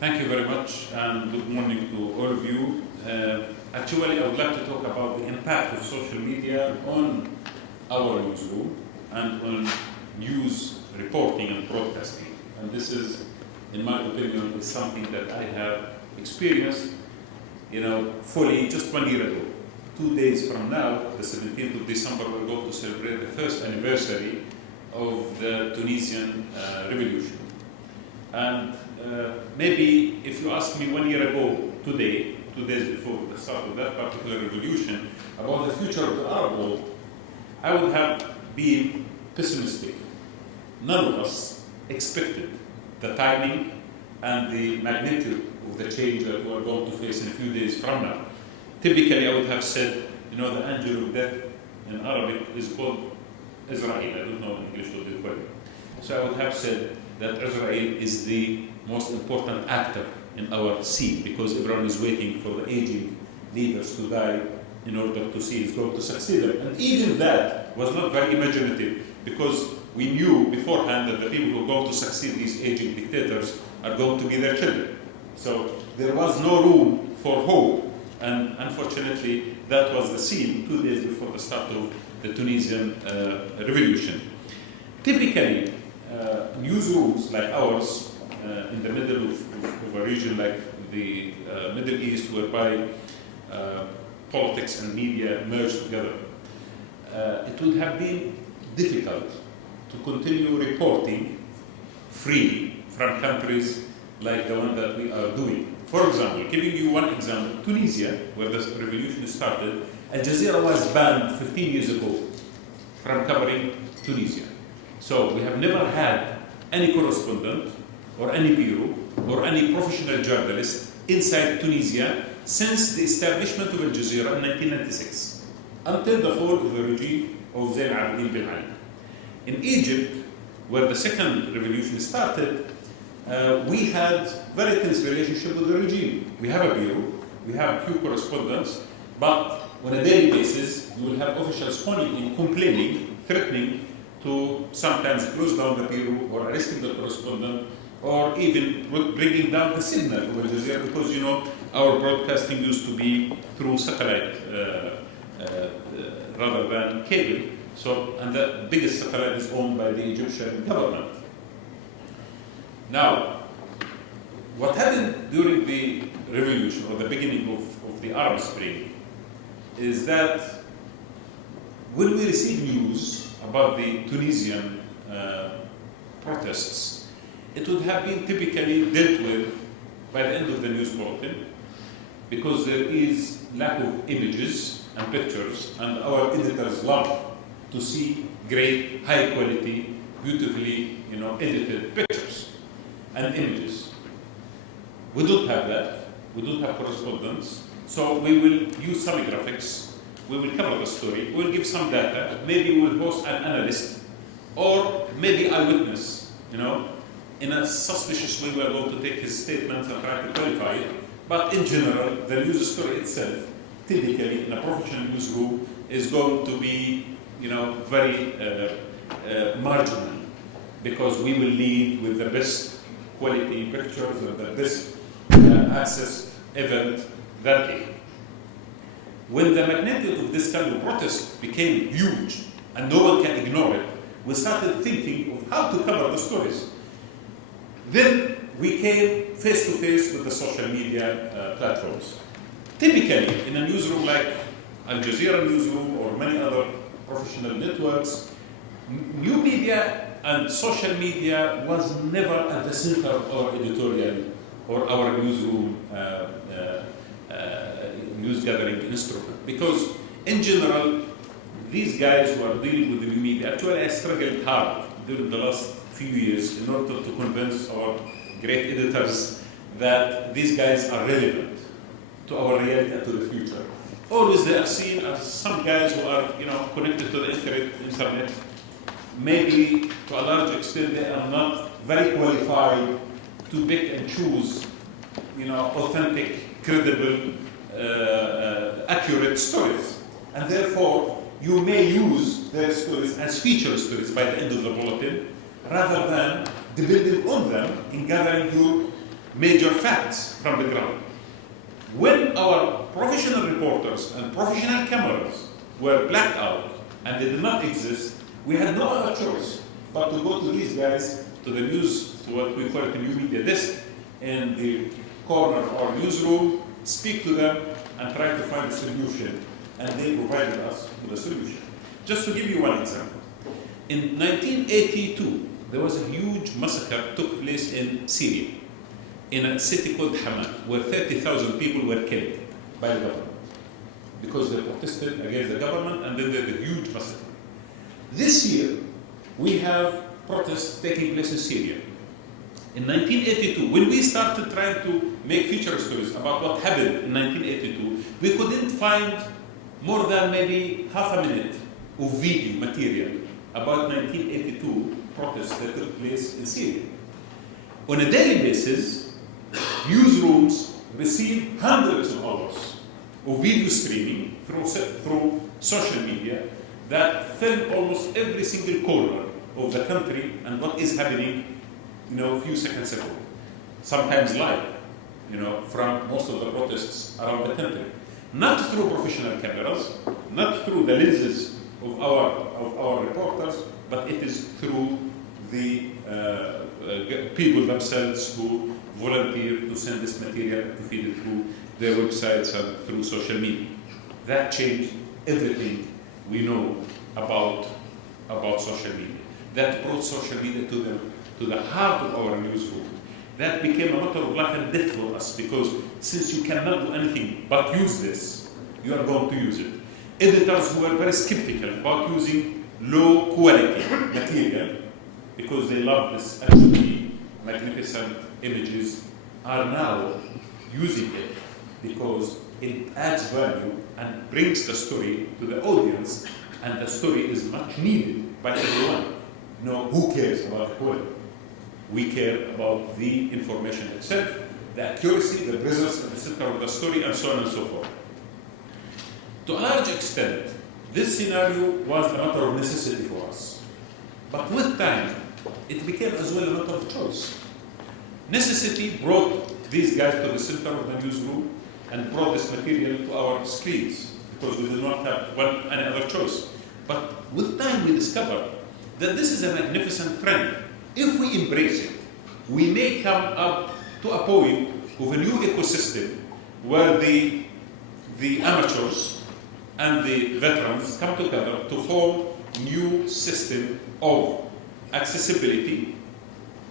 Thank you very much, and good morning to all of you. Actually, I would like to talk about the impact of social media on our newsroom and on news reporting and broadcasting. And this is, in my opinion, is something that I have experienced, fully just 1 year ago. 2 days from now, the 17th of December, we're going to celebrate the first anniversary of the Tunisian revolution. And maybe if you ask me 1 year ago today, 2 days before the start of that particular revolution, about the future of the Arab world, I would have been pessimistic. None of us expected the timing and the magnitude of the change that we are going to face in a few days from now. Typically, I would have said, the angel of death in Arabic is called Israel. I don't know in English what they call it. So I would have said that Israel is the most important actor in our scene, because everyone is waiting for the aging leaders to die in order to see who's going to succeed them. And even that was not very imaginative, because we knew beforehand that the people who are going to succeed these aging dictators are going to be their children. So there was no room for hope. And unfortunately, that was the scene 2 days before the start of the Tunisian revolution. Typically, newsrooms like ours, in the middle of a region like the Middle East, whereby politics and media merge together, it would have been difficult to continue reporting freely from countries like the one that we are doing. For example, giving you one example, Tunisia, where the revolution started, Aljazera was banned 15 years ago from covering Tunisia. So we have never had any correspondent or any bureau or any professional journalist inside Tunisia since the establishment of Al-Jazeera in 1996, until the fall of the regime of Zayn al-Abidin bin Ali. In Egypt, where the second revolution started, we had very tense relationship with the regime. We have a bureau, we have a few correspondents, but on a daily basis, you will have officials phoning in, complaining, threatening to sometimes close down the bureau or arresting the correspondent, or even bringing down the signal of Al-Jazeera, because our broadcasting used to be through satellite rather than cable. So, and the biggest satellite is owned by the Egyptian government. Now, what happened during the revolution, or the beginning of the Arab Spring, is that when we receive news about the Tunisian protests, it would have been typically dealt with by the end of the news bulletin, because there is lack of images and pictures, and our editors love to see great, high quality, beautifully edited pictures and images. We don't have that. We don't have correspondence. So we will use some graphics. We will cover the story. We'll give some data. Maybe we'll host an analyst, or maybe eyewitness. In a suspicious way, we are going to take his statements and try to qualify it. But in general, the news story itself, typically in a professional newsroom, is going to be, very marginal, because we will lead with the best quality pictures or the best access event that day. When the magnitude of this kind of protest became huge and no one can ignore it, we started thinking of how to cover the stories. Then we came face to face with the social media platforms. Typically, in a newsroom like Al-Jazeera newsroom or many other professional networks, new media and social media was never at the center of our editorial or our newsroom news gathering instrument. Because in general, these guys who are dealing with the new media, actually I struggled hard during the last few years in order to convince our great editors that these guys are relevant to our reality and to the future. Always they are seen as some guys who are connected to the internet. Maybe to a large extent they are not very qualified to pick and choose authentic, credible, accurate stories. And therefore, you may use their stories as feature stories by the end of the bulletin, rather than depending on them in gathering your major facts from the ground. When our professional reporters and professional cameras were blacked out and they did not exist, we had no other choice but to go to these guys, to the news, to what we call it the new media desk, in the corner of our newsroom, speak to them and try to find a solution, and they provided us with a solution. Just to give you one example, in 1982, there was a huge massacre took place in Syria, in a city called Hama, where 30,000 people were killed by the government because they protested against the government, and then there was a huge massacre. This year, we have protests taking place in Syria. In 1982, when we started trying to make feature stories about what happened in 1982, we couldn't find more than maybe half a minute of video material about 1982 protests that took place in Syria. On a daily basis, newsrooms receive hundreds of hours of video streaming through social media that film almost every single corner of the country and what is happening, a few seconds ago, sometimes live, from most of the protests around the country. Not through professional cameras, not through the lenses of our reporters, but it is through the people themselves who volunteer to send this material to feed it through their websites and through social media. That changed everything we know about social media. That brought social media to the heart of our newsroom. That became a matter of life and death for us, because since you cannot do anything but use this, you are going to use it. Editors who were very skeptical about using low quality material because they love this actually magnificent images are now using it because it adds value and brings the story to the audience, and the story is much needed by everyone. Who cares about the quality? We care about the information itself, the accuracy, the presence at the center of the story, and so on and so forth. To a large extent, this scenario was a matter of necessity for us. But with time, it became as well a matter of choice. Necessity brought these guys to the center of the newsroom and brought this material to our screens because we did not have any other choice. But with time, we discovered that this is a magnificent trend. If we embrace it, we may come up to a point of a new ecosystem where the amateurs and the veterans come together to form a new system of accessibility,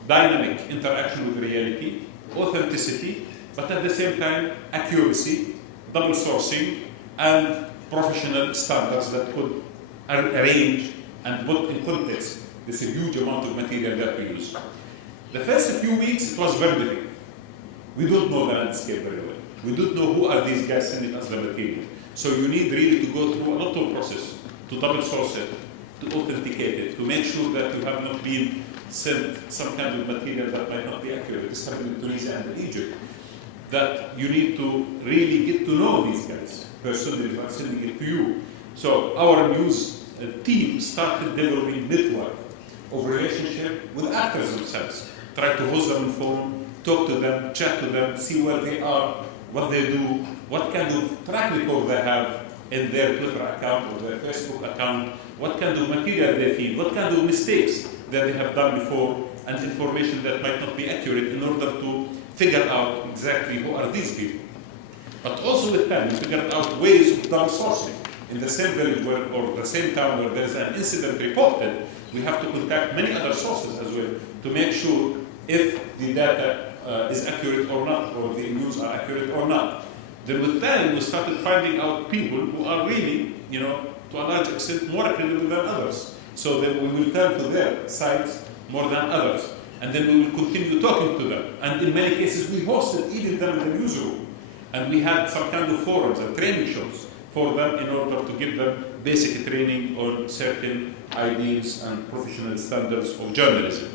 dynamic interaction with reality, authenticity, but at the same time, accuracy, double sourcing, and professional standards that could arrange and put in context this huge amount of material that we use. The first few weeks, it was very difficult. We don't know the landscape very well. We don't know who are these guys sending us the material. So you need really to go through a lot of process to double source it, to authenticate it, to make sure that you have not been sent some kind of material that might not be accurate. This happened in Tunisia and in Egypt. That you need to really get to know these guys personally by sending it to you. So our news team started developing network of relationship with actors themselves. Try to host them on phone, talk to them, chat to them, see where they are, what they do, what kind of track record they have in their Twitter account or their Facebook account, what kind of material they feed, what kind of mistakes that they have done before, and information that might not be accurate in order to figure out exactly who are these people. But also with time, we figured out ways of double sourcing. In the same village or the same town where there is an incident reported, we have to contact many other sources as well to make sure if the data is accurate or not, or the news are accurate or not. Then with time, we started finding out people who are really, to a large extent, more credible than others. So then we will turn to their sites more than others. And then we will continue talking to them. And in many cases, we hosted even them in the newsroom. And we had some kind of forums and training shows for them in order to give them basic training on certain ideals and professional standards of journalism.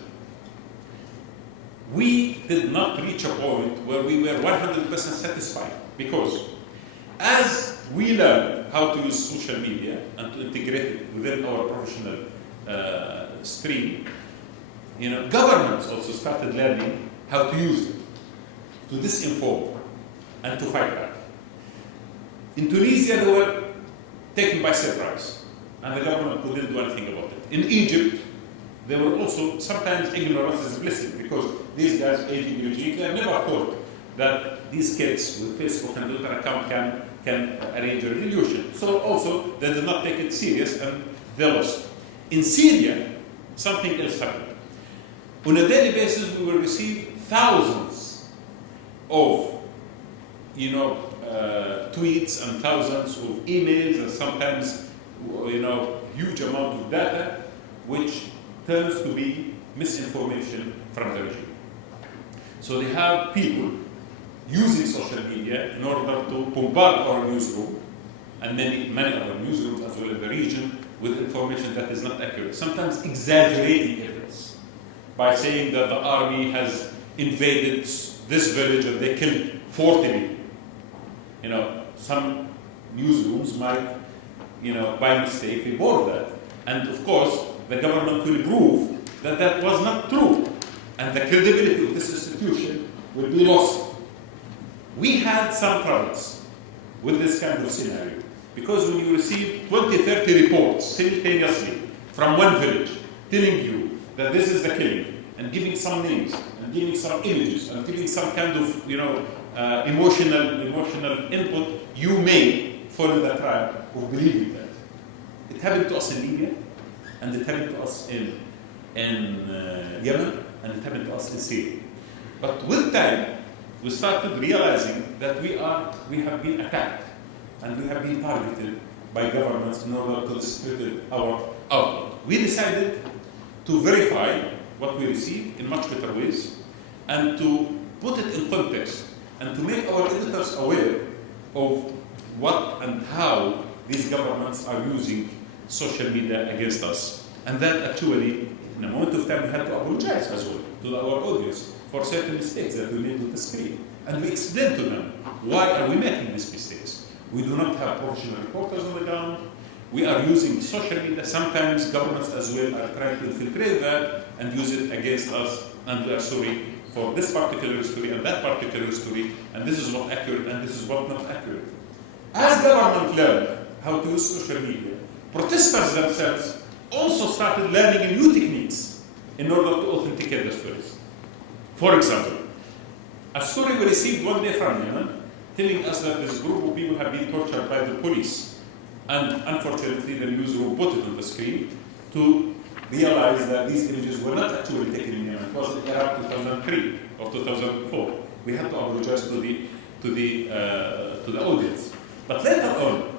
We did not reach a point where we were 100% satisfied, because as we learn how to use social media and to integrate it within our professional stream, governments also started learning how to use it, to disinform and to fight back. In Tunisia, they were taken by surprise, and the government couldn't do anything about it. In Egypt, they were also sometimes ignorance is a blessing, because these guys, aging regime, they never thought that these kids with Facebook and Twitter account can arrange a revolution. So also, they did not take it serious, and they lost. In Syria, something else happened. On a daily basis, we will receive thousands of, tweets and thousands of emails, and sometimes, huge amount of data, which turns to be misinformation from the regime. So they have people using social media in order to bombard our newsroom and many other newsrooms as well in the region with information that is not accurate, sometimes exaggerating evidence by saying that the army has invaded this village and they killed 40 people. Some newsrooms might, by mistake report that. And of course, the government will prove that that was not true, and the credibility of this institution will be lost. We had some problems with this kind of scenario, because when you receive 20, 30 reports simultaneously from one village telling you that this is the killing, and giving some names, and giving some images, and giving some kind of emotional input, you may fall in the trap of believing that. It happened to us in Libya, and it happened to us in Yemen, and it happened to us in Syria. But with time, we started realizing that we have been attacked, and we have been targeted by governments in order to discredit our output. We decided to verify what we received in much better ways, and to put it in context, and to make our editors aware of what and how these governments are using social media against us. And that actually, in a moment of time, we had to apologize as well to our audience for certain mistakes that we made with the screen. And we explained to them, why are we making these mistakes? We do not have professional reporters on the ground. We are using social media. Sometimes governments as well are trying to infiltrate that and use it against us. And we are sorry for this particular story and that particular story. And this is what accurate and this is what not accurate. As government learned how to use social media, protesters themselves also started learning new techniques in order to authenticate the stories. For example, a story we received one day from Yemen telling us that this group of people have been tortured by the police. And unfortunately, the newsroom put it on the screen to realize that these images were not actually taken in Yemen. It was in Iraq 2003 or 2004. We had to apologize to the audience. But later on,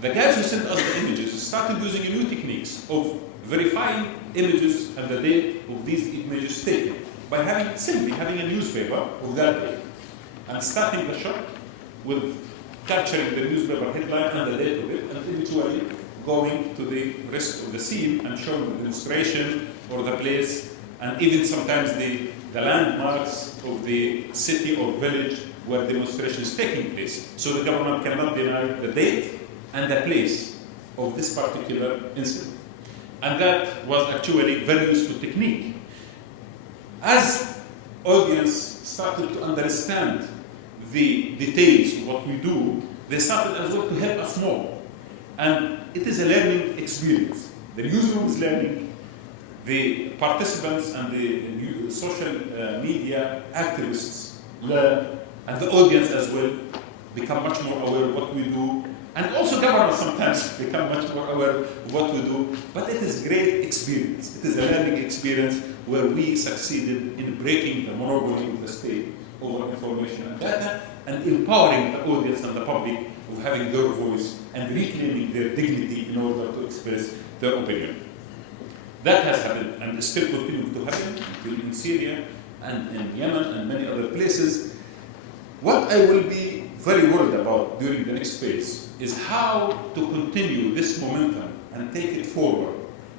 the guys who sent us the images started using new techniques of verifying images and the date of these images taken by simply having a newspaper of that day and starting the shot with capturing the newspaper headline and the date of it, and eventually going to the rest of the scene and showing the demonstration or the place, and even sometimes the landmarks of the city or village where demonstration is taking place. So the government cannot deny the date and the place of this particular incident. And that was actually very useful technique. As audience started to understand the details of what we do, they started as well to help us more. And it is a learning experience. The newsroom is learning, the participants and the social media activists learn, and the audience as well become much more aware of what we do. And also governments sometimes become much more aware of what we do. But it is a great experience. It is a learning experience where we succeeded in breaking the monopoly of the state over information and data, and empowering the audience and the public of having their voice and reclaiming their dignity in order to express their opinion. That has happened and is still continuing to happen in Syria and in Yemen and many other places. What I will be very worried about during the next phase is how to continue this momentum and take it forward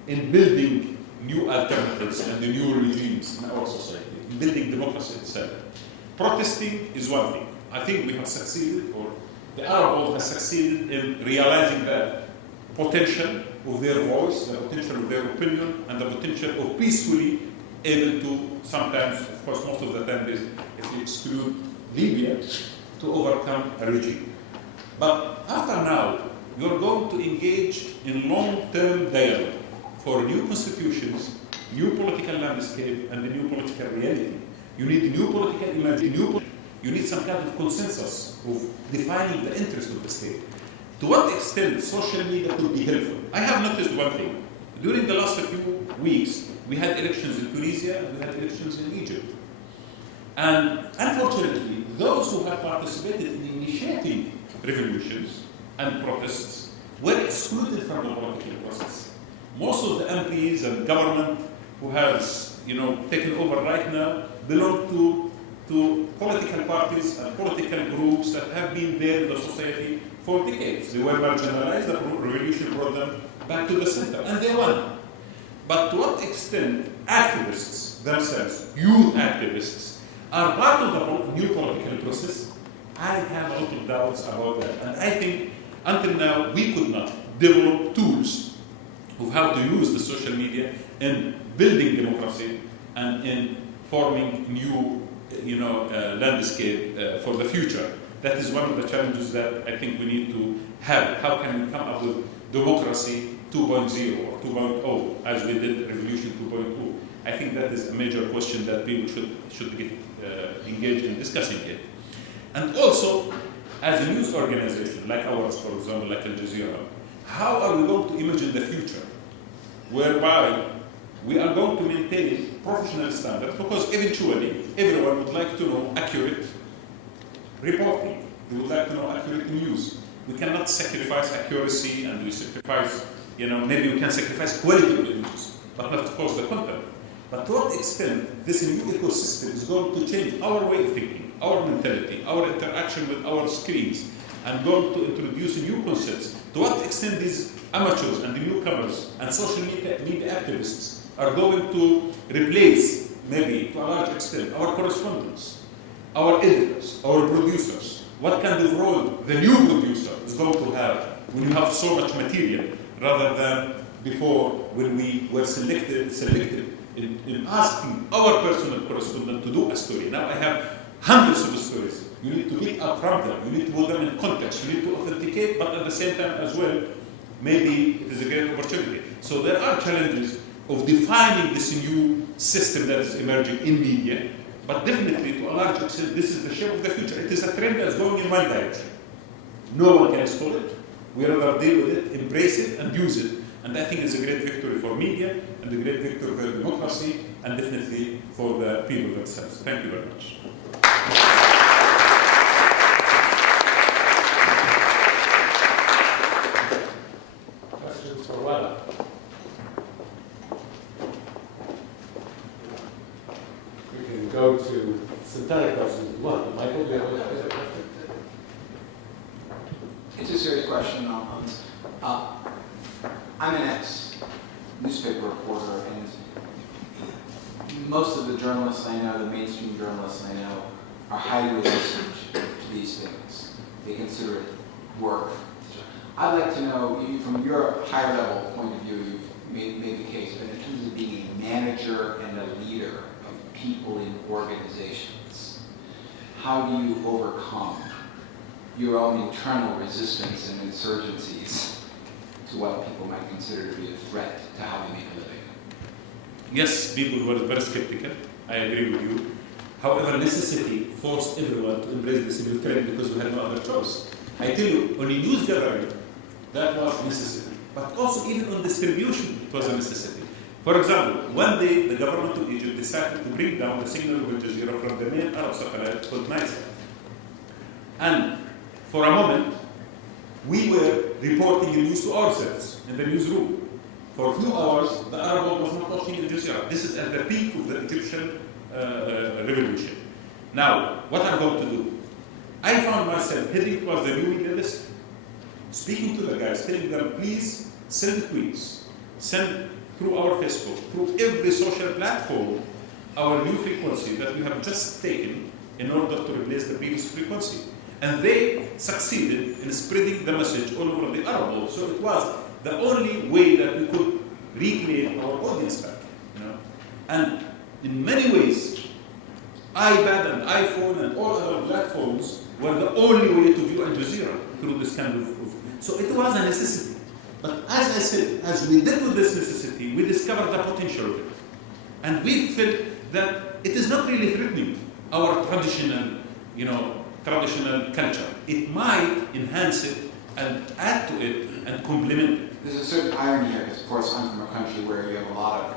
in building new alternatives and the new regimes in our society, in building democracy itself. Protesting is one thing. I think we have succeeded, or the Arab world has succeeded in realizing the potential of their voice, the potential of their opinion, and the potential of peacefully able to sometimes, of course, most of the time, if you exclude Libya, to overcome a regime. But after now, you're going to engage in long-term dialogue for new constitutions, new political landscape, and a new political reality. You need new political imagination. You need some kind of consensus of defining the interest of the state. To what extent social media could be helpful? I have noticed one thing. During the last few weeks, we had elections in Tunisia and we had elections in Egypt. And unfortunately, those who have participated in initiating revolutions and protests were excluded from the political process. Most of the MPs and government who has taken over right now belong to political parties and political groups that have been there in the society for decades. They were marginalized, the revolution brought them back to the center, and they won. But to what extent activists themselves, youth activists, are part of the new political process? I have a lot of doubts about that. And I think until now we could not develop tools of how to use the social media in building democracy and in forming new landscape for the future. That is one of the challenges that I think we need to have. How can we come up with democracy 2.0 or 2.0 as we did Revolution 2.0? I think that is a major question that people should get engaged in discussing it. And also, as a news organization like ours, for example, like Al-Jazeera, how are we going to imagine the future whereby we are going to maintain professional standards, because eventually everyone would like to know accurate reporting. They would like to know accurate news. We cannot sacrifice accuracy, and we sacrifice, maybe we can sacrifice quality of the news, but not, of course, the content. But to what extent this new ecosystem is going to change our way of thinking, our mentality, our interaction with our screens, and going to introduce new concepts? To what extent these amateurs and the newcomers and social media activists are going to replace, maybe to a large extent, our correspondents, our editors, our producers? What kind of role the new producer is going to have when you have so much material, rather than before when we were selected in asking our personal correspondent to do a story. Now I have hundreds of stories. You need to pick up from them. You need to put them in context. You need to authenticate, but at the same time as well, maybe it is a great opportunity. So there are challenges of defining this new system that is emerging in media, but definitely to a large extent, this is the shape of the future. It is a trend that is going in one direction. No one can stop it. We rather deal with it, embrace it, and use it. And I think it's a great victory for media, and a great victory for democracy, and definitely for the people themselves. Thank you very much. Questions for Wadah? We can go to synthetic questions if you want. Michael, do you have a question? It's a serious question. I'm an ex-newspaper reporter, and most of the journalists I know, the mainstream journalists I know, are highly resistant to these things. They consider it work. I'd like to know, from your higher level point of view, you've made the case, but in terms of being a manager and a leader of people in organizations, how do you overcome your own internal resistance and insurgencies to what people might consider to be a threat to how they make a living? Yes, people were very skeptical. I agree with you. However, necessity forced everyone to embrace this new trend because we had no other choice. I tell you, on a news gathering, that was necessary. But also even on distribution, it was a necessity. For example, one day the government of Egypt decided to bring down the signal of Al-Jazeera from the main Arab satellite called Nice. And for a moment, we were reporting the news to ourselves in the newsroom. For a few hours, the Arab world was not watching Al Jazeera. This is at the peak of the Egyptian revolution. Now, what I'm going to do? I found myself heading towards the new media list, speaking to the guys, telling them, please send tweets, send through our Facebook, through every social platform, our new frequency that we have just taken in order to replace the previous frequency. And they succeeded in spreading the message all over the Arab world. So it was the only way that we could reclaim our audience back. And in many ways, iPad and iPhone and all other platforms were the only way to view Al-Jazeera through this kind of. So it was a necessity. But as I said, as we did with this necessity, we discovered the potential of it. And we felt that it is not really threatening our traditional culture. It might enhance it and add to it and complement it. There's a certain irony here, because of course I'm from a country where you have a lot of,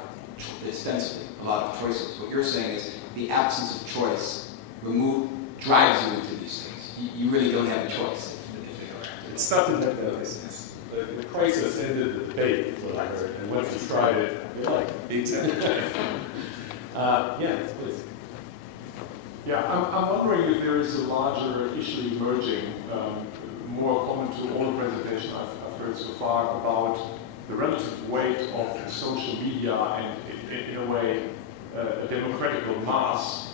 ostensibly, a lot of choices. What you're saying is the absence of choice drives you into these things. You really don't have a choice if they go after it. It started like the crisis ended the debate, is what I heard, and once you tried it, you liked it. Exactly. Yes, please. Yeah, I'm wondering if there is a larger issue emerging, more common to all the presentations I've heard so far, about the relative weight of social media and, in a way, a democratical mass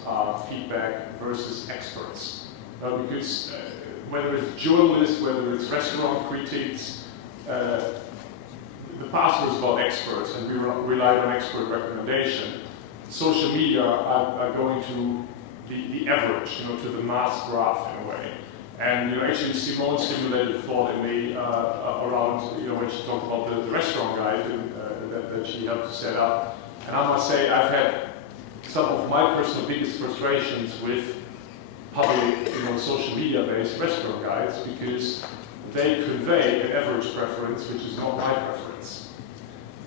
feedback versus experts. Because whether it's journalists, whether it's restaurant critics, the past was about experts, and we relied on expert recommendation. Social media are going to the average, to the mass graph in a way. And actually, Simone stimulated thought in me around, when she talked about the restaurant guide that she helped to set up. And I must say, I've had some of my personal biggest frustrations with public, social media-based restaurant guides, because they convey an average preference, which is not my preference.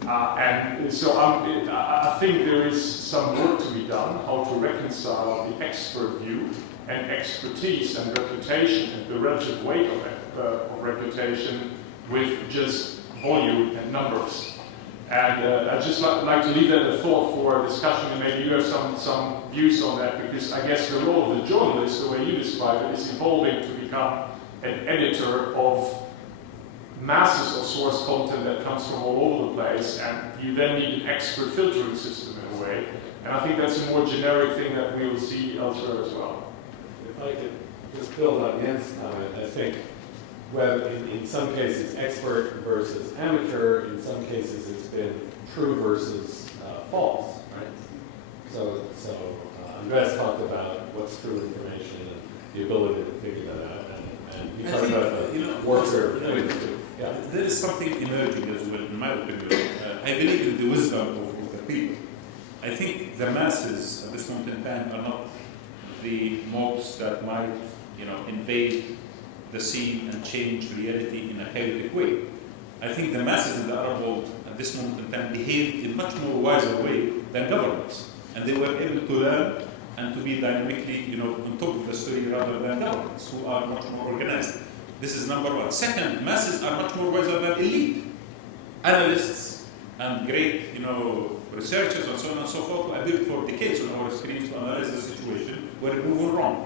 And so I think there is some work to be done, how to reconcile the expert view and expertise and reputation and the relative weight of reputation with just volume and numbers. And I'd just like to leave that a thought for a discussion, and maybe you have some views on that, because I guess the role of the journalist, the way you describe it, is evolving to become an editor of masses of source content that comes from all over the place, and you then need an expert filtering system in a way. And I think that's a more generic thing that we will see elsewhere as well. If I could just build on Jens' comment, I think whether in some cases expert versus amateur, in some cases it's been true versus false, right? So Andreas talked about what's true information and the ability to figure that out, and you talked about the warfare between the two. Yeah. There is something emerging as well, in my opinion. I believe in the wisdom of the people. I think the masses at this moment in time are not the mobs that might, invade the scene and change reality in a chaotic way. I think the masses in the Arab world at this moment in time behaved in much more wiser way than governments, and they were able to learn and to be dynamically, on top of the story rather than governments who are much more organized. This is number one. Second, masses are much more wiser than elite. Analysts and great, researchers and so on and so forth who have built for decades on our screens to analyze the situation were proven wrong.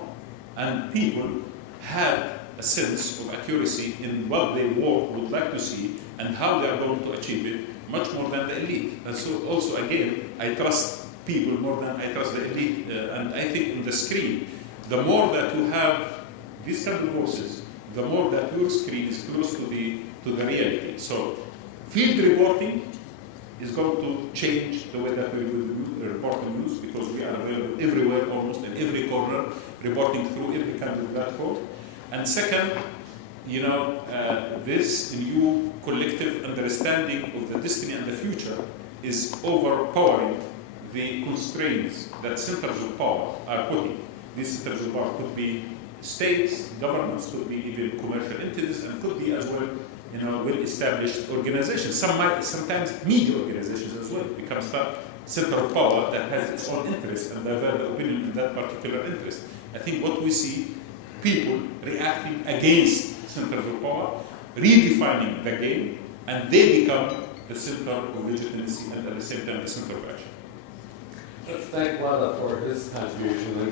And people had a sense of accuracy in what they would like to see and how they are going to achieve it, much more than the elite. And so also, again, I trust people more than I trust the elite. And I think on the screen, the more that you have these kind of voices, the more that your screen is close to the reality. So field reporting is going to change the way that we will report the news, because we are available everywhere, almost in every corner, reporting through every kind of platform. And second, this new collective understanding of the destiny and the future is overpowering the constraints that centers of power are putting. These centers of power could be states, governments, could be even commercial entities, and could be as well, well-established organizations. Sometimes media organizations as well become center of power that has its own interest and divert the opinion in that particular interest. I think what we see, people reacting against centers of power, redefining the game, and they become the center of legitimacy and at the same time the center of action. Let's thank Wadah for his contribution.